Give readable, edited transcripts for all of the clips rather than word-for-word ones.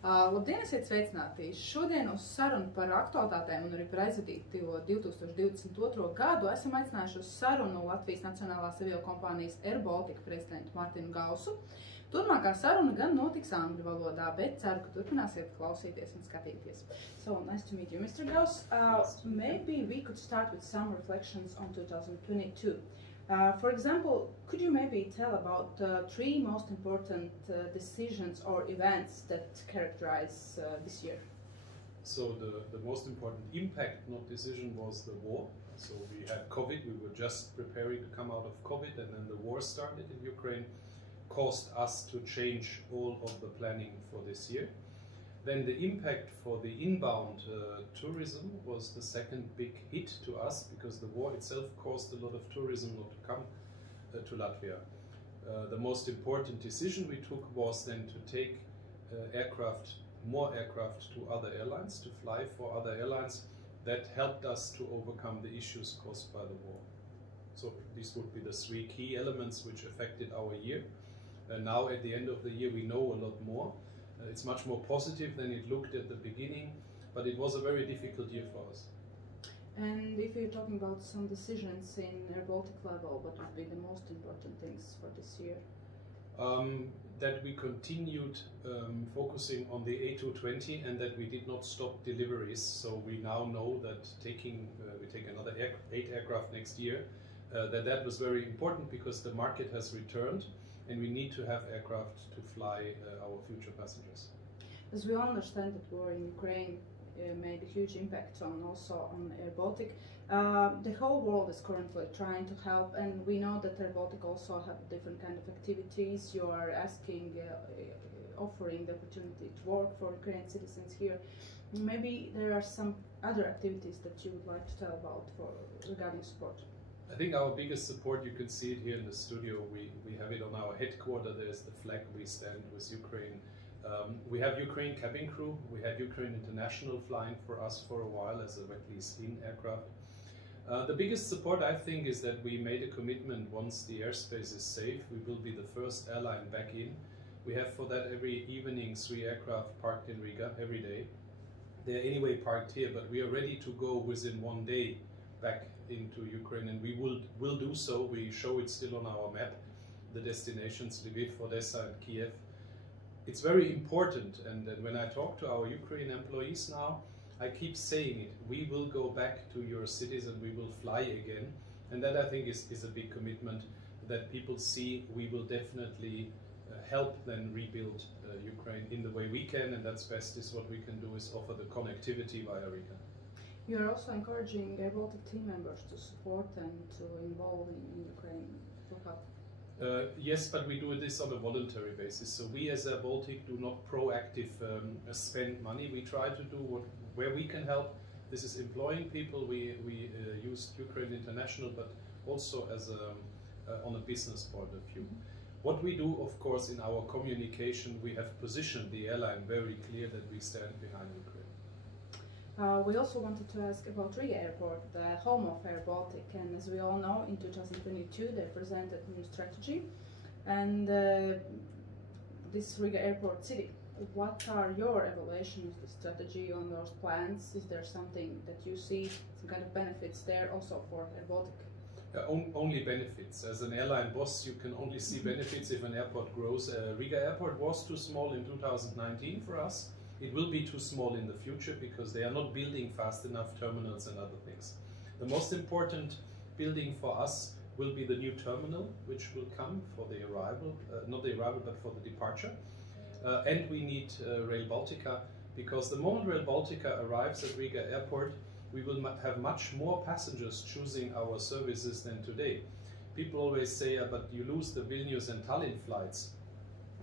Labdien, esiet sveicināti! Šodien uz sarunu par aktualitātēm un arī par aizvadīto 2022. gadu esam aicinājuši uz sarunu Latvijas nacionālās aviokompānijas airBaltic prezidentu Martinu Gausu. Turmākā saruna gan notiks angļu valodā, bet ceru, ka turpināsiet klausīties un skatīties. So, nice to meet you, Mr. Gaus. Maybe we could start with some reflections on 2022. For example, could you maybe tell about three most important decisions or events that characterize this year? So the most important impact, not decision, was the war. So we had COVID, we were just preparing to come out of COVID, and then the war started in Ukraine, caused us to change all of the planning for this year. Then the impact for the inbound tourism was the second big hit to us, because the war itself caused a lot of tourism not to come to Latvia. The most important decision we took was then to take more aircraft to other airlines, to fly for other airlines. That helped us to overcome the issues caused by the war. So these would be the three key elements which affected our year. Now at the end of the year we know a lot more. It's much more positive than it looked at the beginning, but it was a very difficult year for us. And if you're talking about some decisions in airBaltic level, what would be the most important things for this year? That we continued focusing on the A220 and that we did not stop deliveries. So we now know that we take another 8 aircraft next year. That was very important because the market has returned and we need to have aircraft to fly our future passengers. As we all understand that war in Ukraine made a huge impact also on airBaltic. The whole world is currently trying to help, and we know that airBaltic also have different kind of activities. You are offering the opportunity to work for Ukrainian citizens here. Maybe there are some other activities that you would like to tell about regarding support. I think our biggest support, you can see it here in the studio, we have it on our headquarters. There's the flag we stand with Ukraine. We have Ukraine cabin crew, we had Ukraine International flying for us for a while as a wet lease-in aircraft. The biggest support, I think, is that we made a commitment once the airspace is safe, we will be the first airline back in. We have for that every evening 3 aircraft parked in Riga every day. They're anyway parked here, but we are ready to go within 1 day back into Ukraine, and we will do so. We show it still on our map, the destinations, Lviv, Odessa and Kiev. It's very important, and when I talk to our Ukrainian employees now, I keep saying it, we will go back to your cities and we will fly again, and that I think is a big commitment that people see. We will definitely help them rebuild Ukraine in the way we can, and that's best is what we can do is offer the connectivity via Riga. You are also encouraging airBaltic team members to support and to involve in Ukraine to help. Yes, but we do this on a voluntary basis. So we as airBaltic do not proactive spend money. We try to do where we can help. This is employing people. We use Ukraine International, but also as on a business point of view. What we do, of course, in our communication, we have positioned the airline very clear that we stand behind Ukraine. We also wanted to ask about Riga Airport, the home of airBaltic, and as we all know, in 2022 they presented a new strategy, and this Riga Airport city. What are your evaluations of the strategy on those plans? Is there something that you see, some kind of benefits there also for airBaltic? Only benefits. As an airline boss, you can only see benefits if an airport grows. Riga Airport was too small in 2019 for us. It will be too small in the future because they are not building fast enough terminals and other things. The most important building for us will be the new terminal, which will come for the arrival, not the arrival, but for the departure. And we need Rail Baltica, because the moment Rail Baltica arrives at Riga Airport, we will have much more passengers choosing our services than today. People always say, but you lose the Vilnius and Tallinn flights.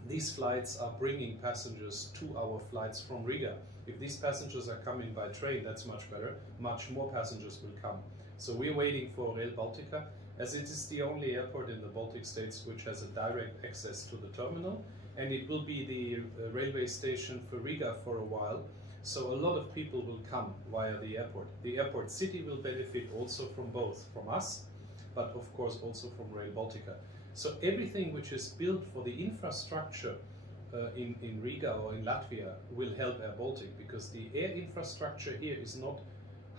These flights are bringing passengers to our flights from Riga. If these passengers are coming by train, that's much better. Much more passengers will come. So we're waiting for Rail Baltica, as it is the only airport in the Baltic states which has a direct access to the terminal, and it will be the railway station for Riga for a while. So a lot of people will come via the airport. The airport city will benefit also from both, from us, but of course also from Rail Baltica. So everything which is built for the infrastructure in Riga or in Latvia will help airBaltic, because the air infrastructure here is not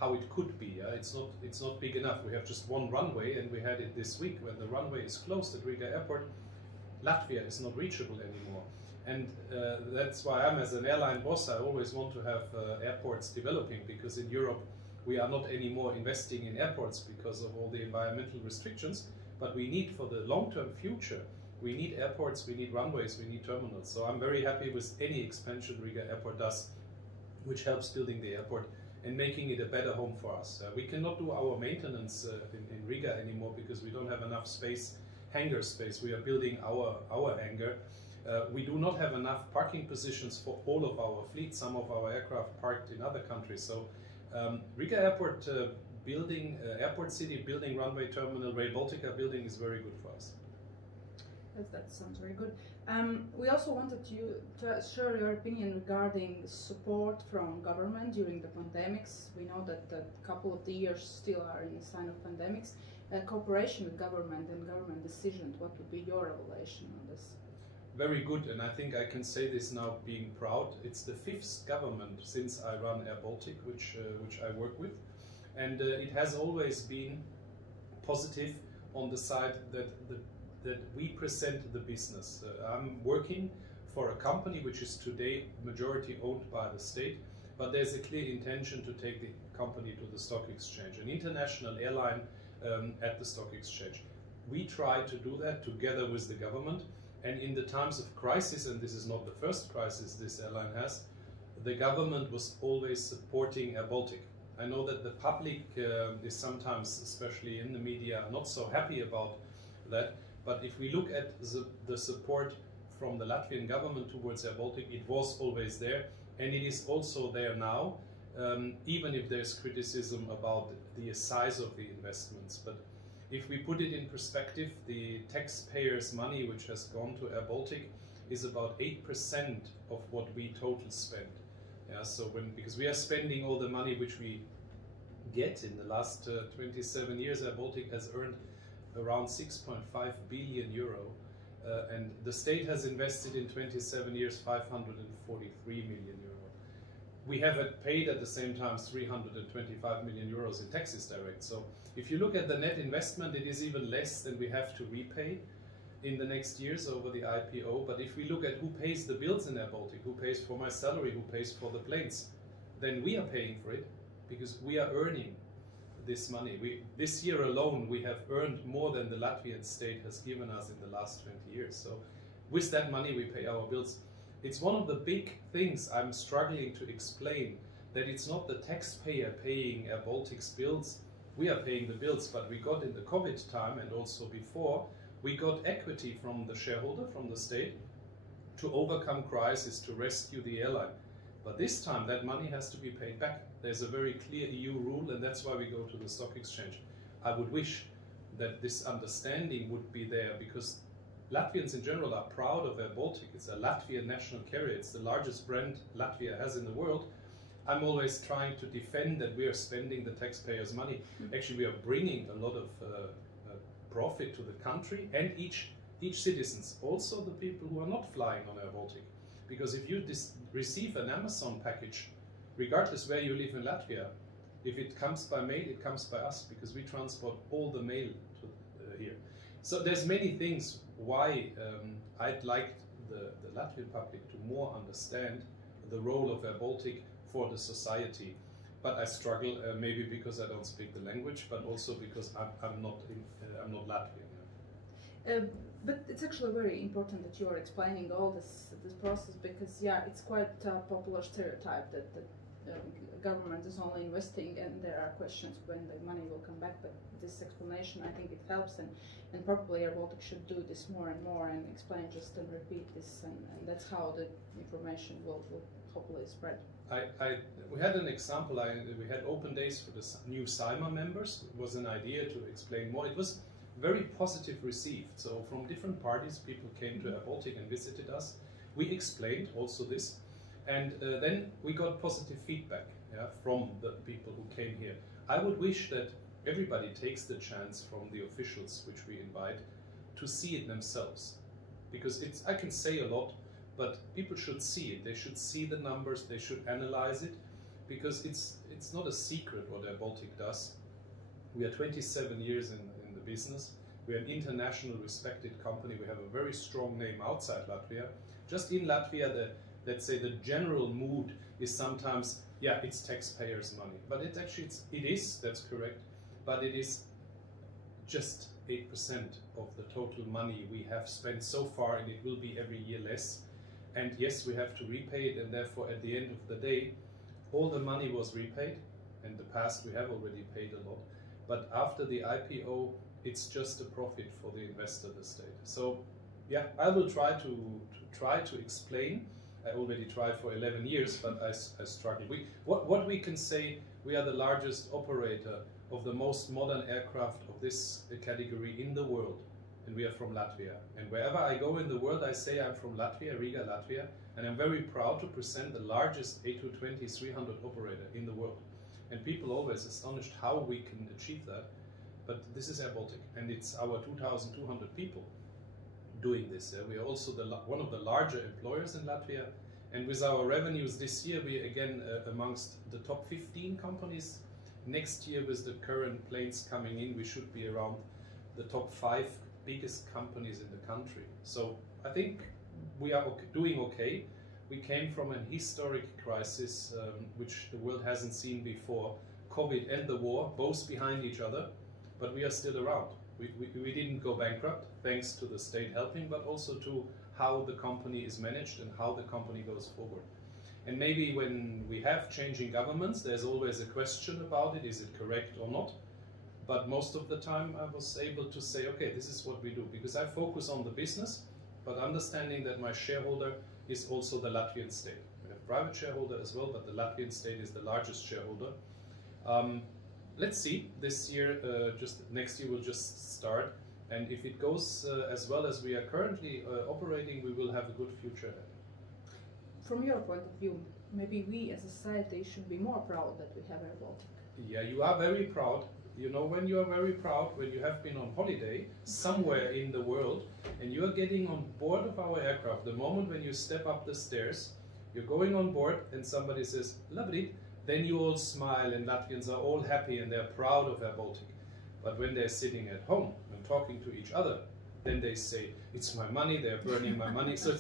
how it could be. It's not big enough. We have just one runway, and we had it this week. When the runway is closed at Riga Airport, Latvia is not reachable anymore. And that's why I'm, as an airline boss, I always want to have airports developing, because in Europe we are not anymore investing in airports because of all the environmental restrictions, but we need, for the long-term future, we need airports, we need runways, we need terminals. So I'm very happy with any expansion Riga Airport does, which helps building the airport and making it a better home for us. We cannot do our maintenance in Riga anymore because we don't have enough space, hangar space. We are building our hangar. We do not have enough parking positions for all of our fleet. Some of our aircraft parked in other countries. So Riga Airport building, airport city building, runway terminal, airBaltic building is very good for us. That sounds very good. We also wanted you to share your opinion regarding support from government during the pandemics. We know that a couple of the years still are in the sign of pandemics. Cooperation with government and government decisions, what would be your evaluation on this? Very good, and I think I can say this now being proud. It's the 5th government since I run airBaltic, which I work with, and it has always been positive on the side that we present the business. I'm working for a company which is today majority owned by the state, but there's a clear intention to take the company to the stock exchange, an international airline at the stock exchange. We try to do that together with the government, and in the times of crisis, and this is not the first crisis this airline has, the government was always supporting airBaltic. I know that the public is sometimes, especially in the media, not so happy about that. But if we look at the support from the Latvian government towards airBaltic, it was always there, and it is also there now, even if there's criticism about the size of the investments. But if we put it in perspective, the taxpayers' money which has gone to airBaltic is about 8% of what we total spend. Yeah, so because we are spending all the money which we get in the last 27 years, airBaltic has earned around 6.5 billion euro, and the state has invested in 27 years 543 million euro. We have paid at the same time 325 million euros in taxes direct. So if you look at the net investment, it is even less than we have to repay in the next years over the IPO. But if we look at who pays the bills in airBaltic, who pays for my salary, who pays for the planes, then we are paying for it because we are earning this money. This year alone, we have earned more than the Latvian state has given us in the last 20 years. So with that money, we pay our bills. It's one of the big things I'm struggling to explain, that it's not the taxpayer paying airBaltic's bills. We are paying the bills, but we got in the COVID time and also before, we got equity from the shareholder, from the state, to overcome crisis, to rescue the airline. But this time that money has to be paid back. There's a very clear EU rule, and that's why we go to the stock exchange. I would wish that this understanding would be there, because Latvians in general are proud of airBaltic. It's a Latvian national carrier. It's the largest brand Latvia has in the world. I'm always trying to defend that we are spending the taxpayers' money. Actually, we are bringing a lot of profit to the country and each citizens, also the people who are not flying on airBaltic. Because if you receive an Amazon package, regardless where you live in Latvia, if it comes by mail, it comes by us, because we transport all the mail to here. So there's many things why I'd like the Latvian public to more understand the role of airBaltic for the society. But I struggle, maybe because I don't speak the language, but also because I'm not Latvian. But it's actually very important that you are explaining all this process, because yeah, it's quite a popular stereotype that government is only investing and there are questions when the money will come back. But this explanation, I think it helps, and probably airBaltic should do this more and more and explain just and repeat this, and that's how the information will hopefully spread. We had an example. We had open days for the new SIMA members. It was an idea to explain more. It was very positive received. So from different parties, people came to airBaltic and visited us. We explained also this, and then we got positive feedback from the people who came here. I would wish that everybody takes the chance from the officials which we invite to see it themselves, because I can say a lot, but people should see it. They should see the numbers, they should analyze it, because it's not a secret what airBaltic does. We are 27 years in the business. We are an international respected company. We have a very strong name outside Latvia. Just in Latvia, let's say the general mood is sometimes, yeah, it's taxpayers' money. But it actually, it is, that's correct, but it is just 8% of the total money we have spent so far, and it will be every year less. And yes, we have to repay it, and therefore at the end of the day, all the money was repaid. In the past we have already paid a lot, but after the IPO, it's just a profit for the investor, the state. So yeah, I will try to explain. I already tried for 11 years, but I struggle. What we can say, we are the largest operator of the most modern aircraft of this category in the world, and we are from Latvia. And wherever I go in the world, I say I'm from Latvia, Riga, Latvia, and I'm very proud to present the largest A220-300 operator in the world. And people always astonished how we can achieve that. But this is airBaltic, and it's our 2,200 people doing this. We are also one of the larger employers in Latvia, and with our revenues this year, we are again amongst the top 15 companies. Next year, with the current planes coming in, we should be around the top 5 biggest companies in the country. So I think we are doing okay. We came from an historic crisis which the world hasn't seen before, COVID and the war, both behind each other, but we are still around. We didn't go bankrupt, thanks to the state helping, but also to how the company is managed and how the company goes forward. And maybe when we have changing governments, there's always a question about it, is it correct or not? But most of the time I was able to say, okay, this is what we do, because I focus on the business, but understanding that my shareholder is also the Latvian state. We have private shareholder as well, but the Latvian state is the largest shareholder. Let's see, this year, next year will just start, and if it goes as well as we are currently operating, we will have a good future ahead. From your point of view, maybe we as a society should be more proud that we have airBaltic. Yeah, you are very proud. You know, when you are very proud, when you have been on holiday somewhere in the world and you are getting on board of our aircraft, the moment when you step up the stairs, you're going on board and somebody says, lovely, then you all smile and Latvians are all happy and they're proud of airBaltic. But when they're sitting at home and talking to each other, then they say, it's my money, they're burning my money. So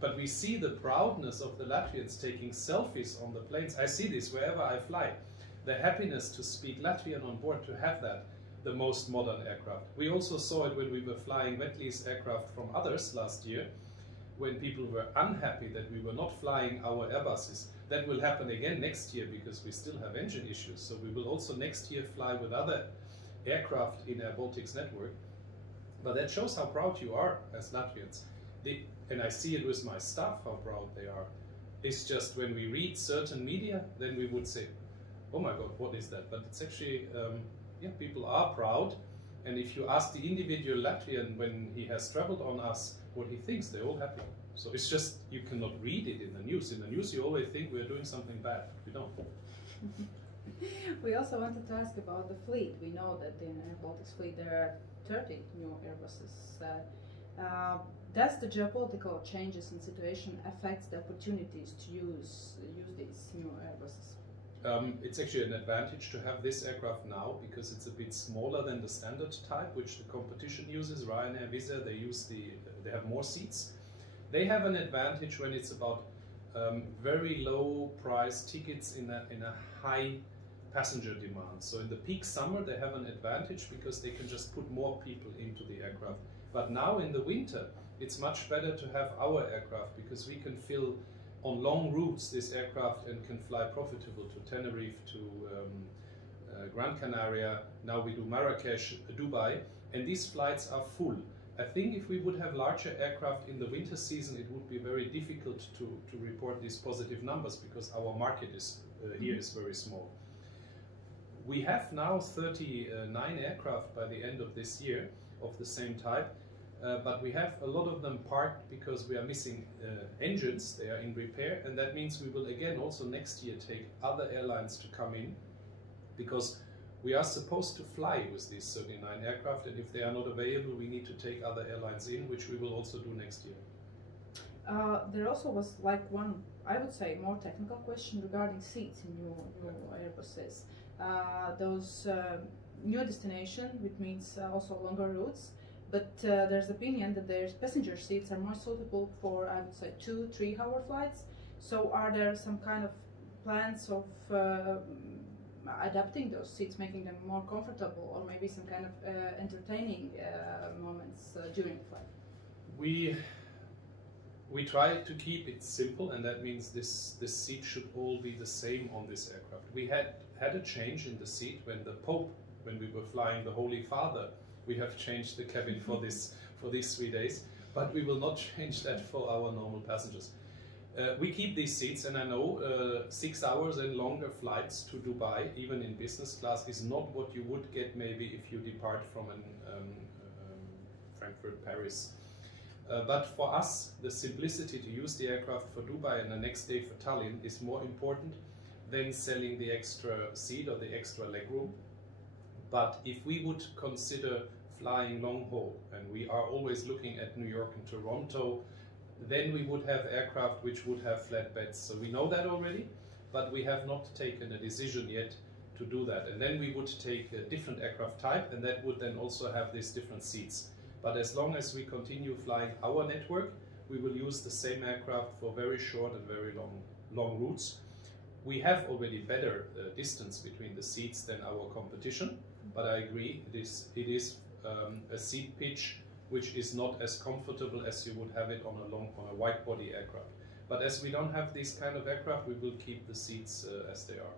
but we see the proudness of the Latvians taking selfies on the planes. I see this wherever I fly. The happiness to speak Latvian on board, to have that, the most modern aircraft. We also saw it when we were flying wet lease aircraft from others last year, when people were unhappy that we were not flying our Airbuses. That will happen again next year because we still have engine issues. So we will also next year fly with other aircraft in airBaltic's network. But that shows how proud you are as Latvians. And I see it with my staff, how proud they are. It's just when we read certain media, then we would say, oh my God, what is that? But it's actually, yeah, people are proud. And if you ask the individual Latvian when he has traveled on us, what he thinks, they're all happy. So it's just, you cannot read it in the news. In the news, you always think we're doing something bad. We don't. We also wanted to ask about the fleet. We know that in airBaltic's fleet there are 30 new Airbuses. Does the geopolitical changes in situation affect the opportunities to use these new Airbuses? It's actually an advantage to have this aircraft now because it's a bit smaller than the standard type, which the competition uses. Ryanair, Wizz Air, they have more seats. They have an advantage when it's about very low price tickets in a high passenger demand. So in the peak summer they have an advantage because they can just put more people into the aircraft. But now in the winter it's much better to have our aircraft because we can fill on long routes this aircraft and can fly profitable to Tenerife, to Gran Canaria. Now we do Marrakesh, Dubai, and these flights are full. I think if we would have larger aircraft in the winter season, it would be very difficult to report these positive numbers because our market is here is very small. We have now 39 aircraft by the end of this year of the same type, but we have a lot of them parked because we are missing engines. They are in repair, and that means we will again also next year take other airlines to come in because we are supposed to fly with these 39 aircraft, and if they are not available, we need to take other airlines in, which we will also do next year. There also was like one, I would say, more technical question regarding seats in new Airbuses. Those new destination, which means also longer routes, but there's opinion that their passenger seats are more suitable for, I would say, 2-3 hour flights. So are there some kind of plans of adapting those seats, making them more comfortable, or maybe some kind of entertaining moments during the flight? We try to keep it simple, and that means this seat should all be the same on this aircraft. We had a change in the seat when the Pope, when we were flying the Holy Father, we have changed the cabin for these 3 days, but we will not change that for our normal passengers. We keep these seats, and I know 6 hours and longer flights to Dubai, even in business class, is not what you would get maybe if you depart from Frankfurt, Paris. But for us, the simplicity to use the aircraft for Dubai and the next day for Tallinn is more important than selling the extra seat or the extra legroom. But if we would consider flying long haul, and we are always looking at New York and Toronto, then we would have aircraft which would have flat beds. So we know that already, but we have not taken a decision yet to do that. And then we would take a different aircraft type, and that would then also have these different seats. But as long as we continue flying our network, we will use the same aircraft for very short and very long routes. We have already better distance between the seats than our competition, but I agree, it is a seat pitch which is not as comfortable as you would have it on a wide body aircraft. But as we don't have this kind of aircraft, we will keep the seats as they are.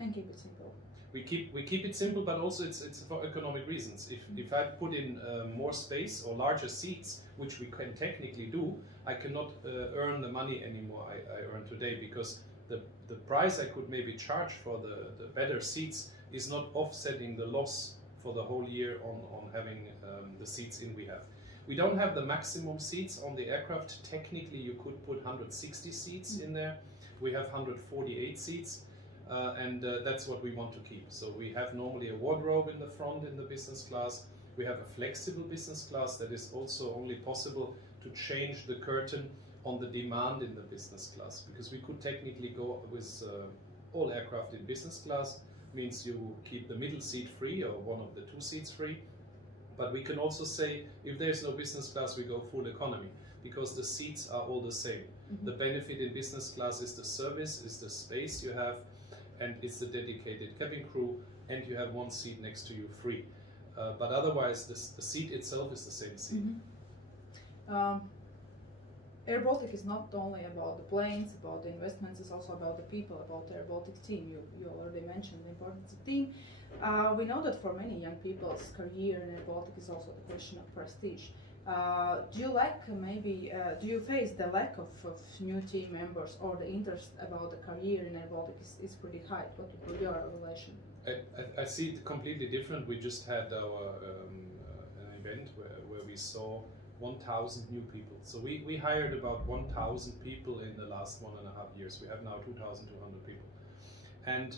And keep it simple. We keep it simple, but also it's for economic reasons. If I put in more space or larger seats, which we can technically do, I cannot earn the money anymore I earn today, because the price I could maybe charge for the better seats is not offsetting the loss for the whole year on having the seats in we have. We don't have the maximum seats on the aircraft. Technically, you could put 160 seats in there. We have 148 seats. And that's what we want to keep. So we have normally a wardrobe in the front in the business class. We have a flexible business class that is also only possible to change the curtain on the demand in the business class, because we could technically go with all aircraft in business class, means you keep the middle seat free or one of the 2 seats free. But we can also say, if there's no business class, we go full economy, because the seats are all the same. The benefit in business class is the service, is the space you have, and it's the dedicated cabin crew, and you have 1 seat next to you free. But otherwise, the seat itself is the same seat. airBaltic is not only about the planes, about the investments, it's also about the people, about the airBaltic team. You already mentioned the importance of the team. We know that for many young people's career in airBaltic is also the question of prestige. Do you face the lack of new team members, or the interest about the career in airBaltic is pretty high? What would be your relation? I see it completely different. We just had our an event where we saw 1,000 new people. So we hired about 1,000 people in the last 1.5 years. We have now 2,200 people. And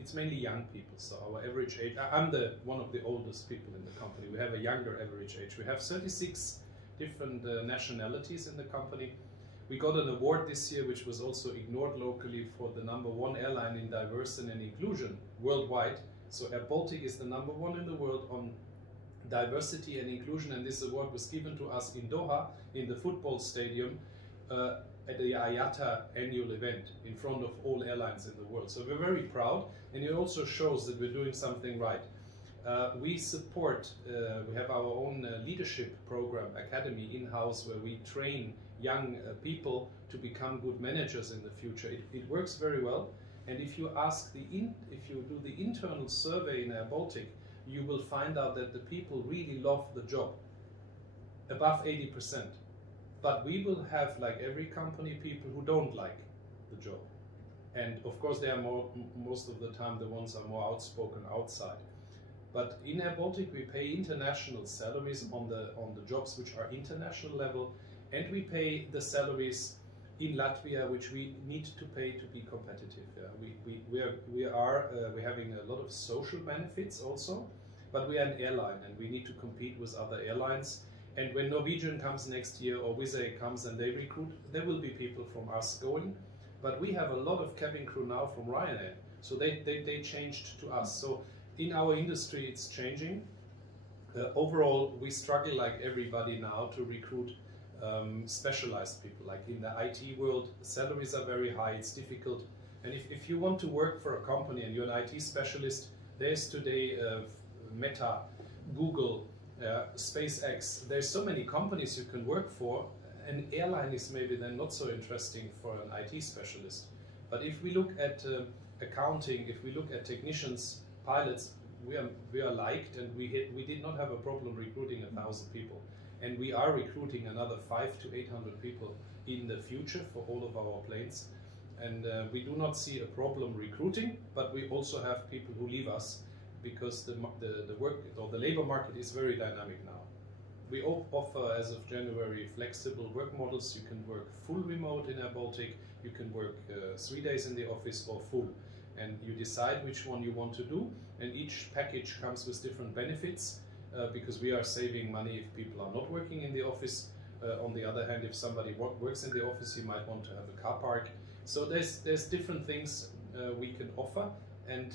it's mainly young people. So our average age, I'm one of the oldest people in the company. We have a younger average age. We have 36 different nationalities in the company. We got an award this year, which was also ignored locally, for the #1 airline in diversity and inclusion worldwide. So airBaltic is the #1 in the world on diversity and inclusion, and this award was given to us in Doha, in the football stadium, at the IATA annual event in front of all airlines in the world. So we're very proud, and it also shows that we're doing something right. We support, we have our own leadership program, academy in-house, where we train young people to become good managers in the future. It works very well, and if you ask if you do the internal survey in airBaltic, you will find out that the people really love the job, above 80%. But we will have, like every company, people who don't like the job. And of course they are most of the time the ones are more outspoken outside. But in airBaltic we pay international salaries on the jobs which are international level, and we pay the salaries in Latvia which we need to pay to be competitive. We're having a lot of social benefits also, but we are an airline and we need to compete with other airlines. And when Norwegian comes next year or Wizz Air comes and they recruit, there will be people from us going. But we have a lot of cabin crew now from Ryanair, so they changed to us. So in our industry it's changing. Overall, we struggle like everybody now to recruit specialized people. Like in the IT world, salaries are very high, it's difficult. And if you want to work for a company and you're an IT specialist, there's today Meta, Google, SpaceX, there's so many companies you can work for. An airline is maybe then not so interesting for an IT specialist. But if we look at accounting, if we look at technicians, pilots, we are liked, and we did not have a problem recruiting 1,000 people. And we are recruiting another 500 to 800 people in the future for all of our planes. And we do not see a problem recruiting, but we also have people who leave us because the work or the labor market is very dynamic now. We offer, as of January, flexible work models. You can work full remote in airBaltic, you can work 3 days in the office or full. And you decide which one you want to do, and each package comes with different benefits because we are saving money if people are not working in the office. On the other hand, if somebody works in the office, you might want to have a car park. So there's different things we can offer, and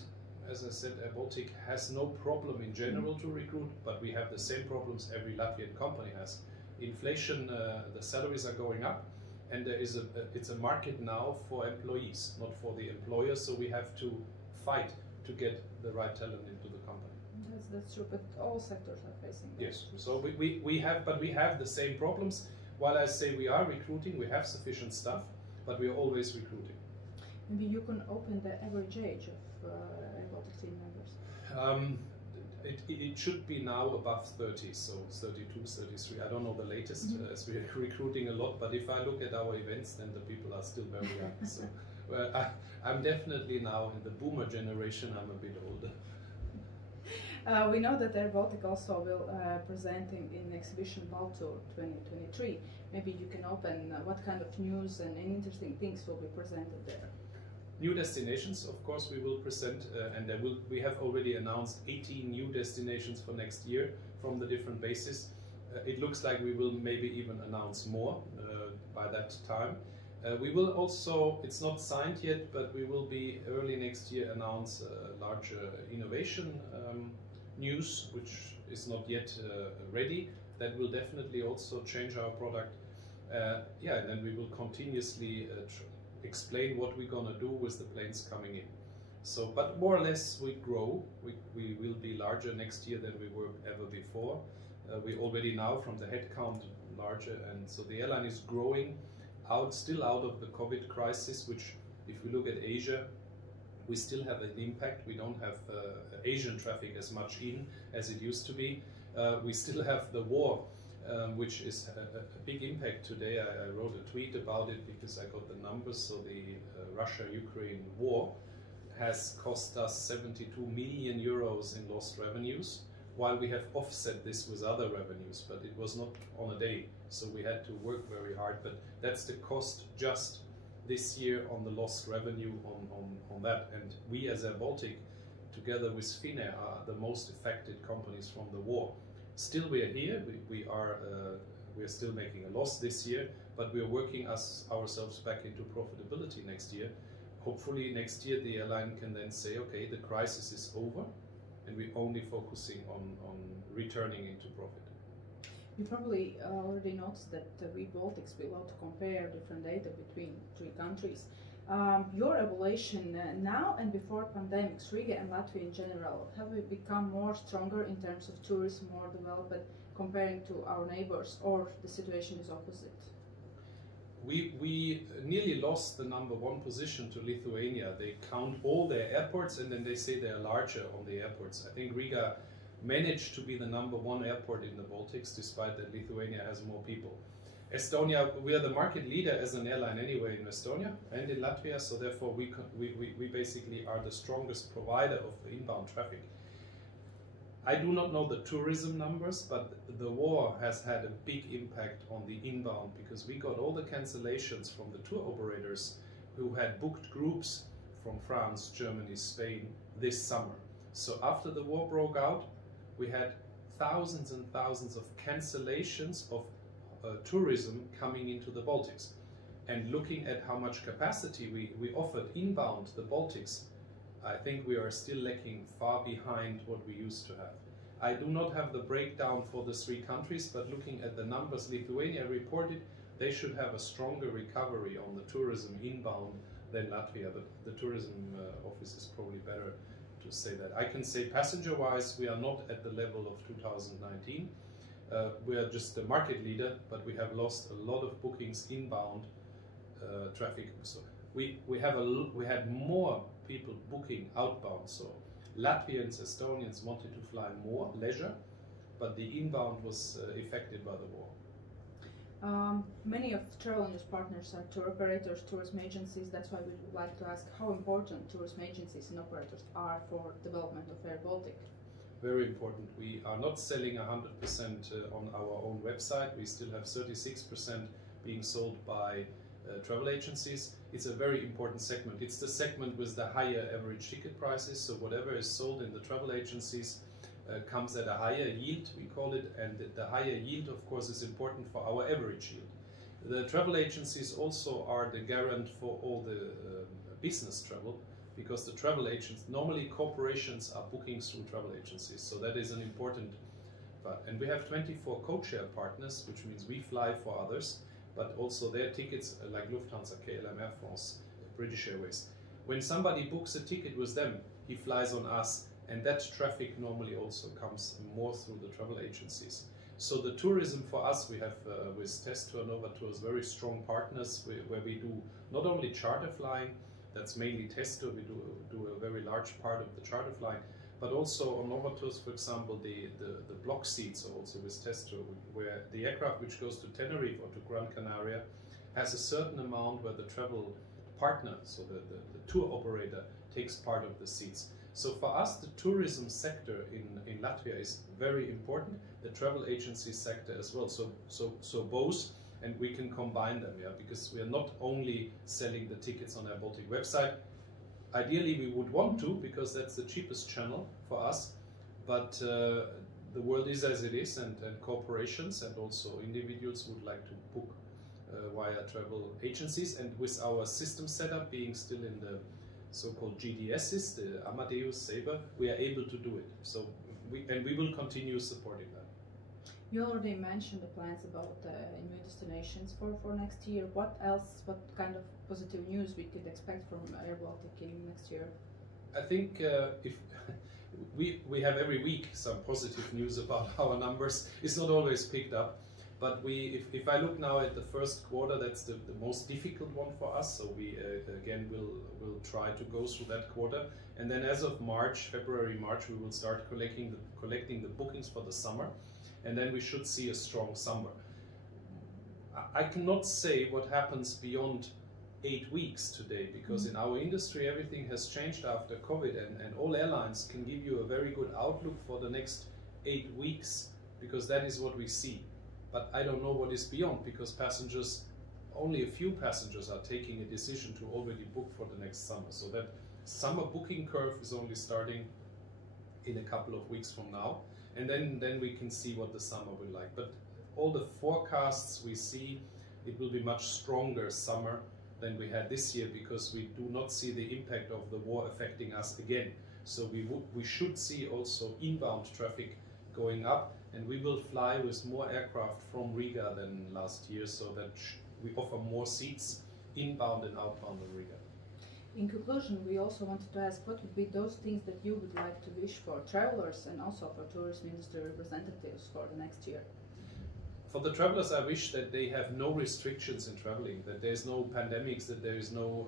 as I said, airBaltic has no problem in general to recruit, but we have the same problems every Latvian company has. Inflation, the salaries are going up, and it's a market now for employees, not for the employers, so we have to fight to get the right talent into the company. That's true, but all sectors are facing that. Yes, so we have the same problems. While I say we are recruiting, we have sufficient staff, but we are always recruiting. Maybe you can open the average age of airBaltic team members. It should be now above 30, so 32, 33. I don't know the latest, as we are recruiting a lot, but if I look at our events, then the people are still very young. So I'm definitely now in the boomer generation, I'm a bit older. We know that airBaltic also will present in exhibition Baltour 2023. Maybe you can open what kind of news and interesting things will be presented there. New destinations, of course, we will present, and we have already announced 18 new destinations for next year from the different bases. It looks like we will maybe even announce more by that time. We will also, it's not signed yet, but we will be early next year announce larger innovation news, which is not yet ready. That will definitely also change our product. Yeah, and then we will continuously explain what we're gonna do with the planes coming in. So, but more or less we grow. We will be larger next year than we were ever before. We already now from the headcount larger, and so the airline is growing still out of the COVID crisis, which if we look at Asia, we still have an impact. We don't have Asian traffic as much in as it used to be. We still have the war, which is a big impact today. I wrote a tweet about it because I got the numbers. So the Russia-Ukraine war has cost us 72 million euros in lost revenues, while we have offset this with other revenues, but it was not on a day. So we had to work very hard, but that's the cost just this year on the lost revenue on that. And we as airBaltic, together with Finnair, are the most affected companies from the war. Still we are here, we are still making a loss this year, but we are working ourselves back into profitability next year. Hopefully next year the airline can then say, okay, the crisis is over, and we're only focusing on returning into profit. You probably already noticed that we Baltics, we love to compare different data between 3 countries. Your evaluation now and before pandemics, Riga and Latvia in general, have we become more stronger in terms of tourism, more developed comparing to our neighbors, or the situation is opposite? We nearly lost the #1 position to Lithuania. They count all their airports and then they say they're larger on the airports. I think Riga managed to be the #1 airport in the Baltics, despite that Lithuania has more people. Estonia, we are the market leader as an airline anyway in Estonia and in Latvia, so therefore we basically are the strongest provider of the inbound traffic. I do not know the tourism numbers, but the war has had a big impact on the inbound, because we got all the cancellations from the tour operators who had booked groups from France, Germany, Spain this summer. So after the war broke out, we had thousands and thousands of cancellations of tourism coming into the Baltics. And looking at how much capacity we offered inbound the Baltics, I think we are still lacking far behind what we used to have. I do not have the breakdown for the 3 countries, but looking at the numbers Lithuania reported, they should have a stronger recovery on the tourism inbound than Latvia. The tourism office is probably better to say that. I can say passenger-wise, we are not at the level of 2019. We are just the market leader, but we have lost a lot of bookings inbound traffic. So we had more people booking outbound. So Latvians, Estonians wanted to fly more leisure, but the inbound was affected by the war. Many of Travelnews partners are tour operators, tourism agencies. That's why we would like to ask how important tourism agencies and operators are for development of airBaltic. Very important. We are not selling 100% on our own website. We still have 36% being sold by travel agencies. It's a very important segment. It's the segment with the higher average ticket prices. So whatever is sold in the travel agencies comes at a higher yield, we call it, and the higher yield, of course, is important for our average yield. The travel agencies also are the guarant for all the business travel, because the travel agents, normally corporations are booking through travel agencies, so that is an important part. And we have 24 co-share partners, which means we fly for others, but also their tickets, like Lufthansa, KLM, Air France, British Airways. When somebody books a ticket with them, he flies on us, and that traffic normally also comes more through the travel agencies. So the tourism for us, we have with Test Tour, Nova Tours, very strong partners where we do not only charter flying, that's mainly Test Tour, we do a very large part of the charter flying, but also on Nova Tours, for example, the block seats are also with Test Tour, where the aircraft which goes to Tenerife or to Gran Canaria has a certain amount where the travel partner, so the tour operator, takes part of the seats. So for us, the tourism sector in Latvia is very important, the travel agency sector as well. So both, and we can combine them, yeah, because we are not only selling the tickets on our airBaltic website. Ideally, we would want to, because that's the cheapest channel for us, but the world is as it is, and corporations and also individuals would like to book via travel agencies. And with our system setup being still in the so-called GDSs, the Amadeus, Sabre, we are able to do it. So we will continue supporting that. You already mentioned the plans about new destinations for next year. What else, what kind of positive news we could expect from airBaltic in next year? I think if we have every week some positive news about our numbers. It's not always picked up. But if I look now at the first quarter, that's the most difficult one for us. So we again will try to go through that quarter, and then as of February, March, we will start collecting the bookings for the summer, and then we should see a strong summer. I cannot say what happens beyond 8 weeks today, because in our industry everything has changed after COVID, and all airlines can give you a very good outlook for the next 8 weeks, because that is what we see. But I don't know what is beyond, because only a few passengers are taking a decision to already book for the next summer. So that summer booking curve is only starting in a couple of weeks from now. And then we can see what the summer will like. But all the forecasts we see, it will be much stronger summer than we had this year, because we do not see the impact of the war affecting us again. So we should see also inbound traffic going up, and we will fly with more aircraft from Riga than last year, so that we offer more seats inbound and outbound in Riga. In conclusion, we also wanted to ask what would be those things that you would like to wish for travelers and also for tourism industry representatives for the next year? For the travelers, I wish that they have no restrictions in traveling, that there is no pandemics, that there is no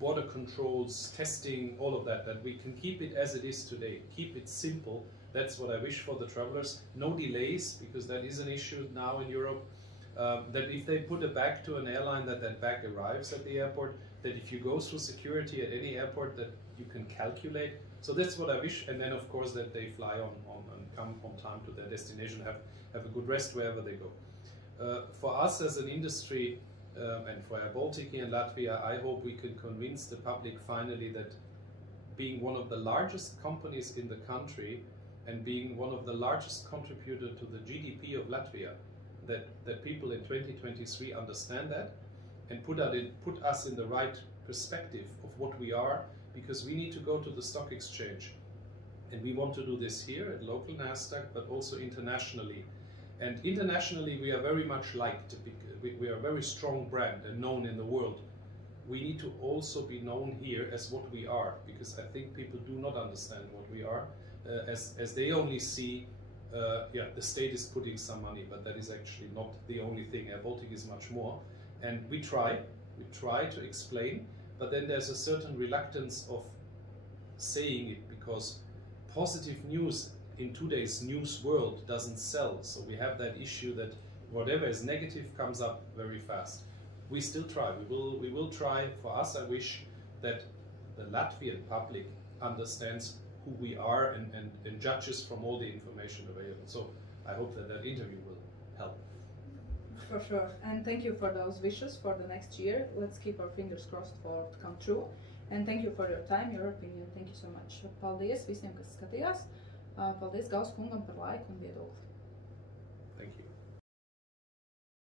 border controls, testing, all of that, that we can keep it as it is today, keep it simple. That's what I wish for the travelers. No delays, because that is an issue now in Europe. That if they put a bag to an airline, that bag arrives at the airport. That if you go through security at any airport, that you can calculate. So that's what I wish. And then, of course, that they fly on and come on time to their destination, have a good rest wherever they go. For us as an industry, and for airBaltic here in Latvia, I hope we can convince the public finally that being one of the largest companies in the country, and being one of the largest contributor to the GDP of Latvia, that people in 2023 understand that and put us in the right perspective of what we are, because we need to go to the stock exchange. And we want to do this here at local NASDAQ, but also internationally. And internationally, we are very much liked. We are a very strong brand and known in the world. We need to also be known here as what we are, because I think people do not understand what we are, as they only see, the state is putting some money, but that is actually not the only thing. airBaltic is much more. And we try to explain, but then there's a certain reluctance of saying it, because positive news in today's news world doesn't sell. So we have that issue that whatever is negative comes up very fast. We still try. We will try. For us, I wish that the Latvian public understands who we are and judges from all the information available. So I hope that that interview will help. For sure. And thank you for those wishes for the next year. Let's keep our fingers crossed for it to come true. And thank you for your time, your opinion. Thank you so much. Paldies visiem, kas skatījās. Paldies Gausu kungam par laiku un viedokli.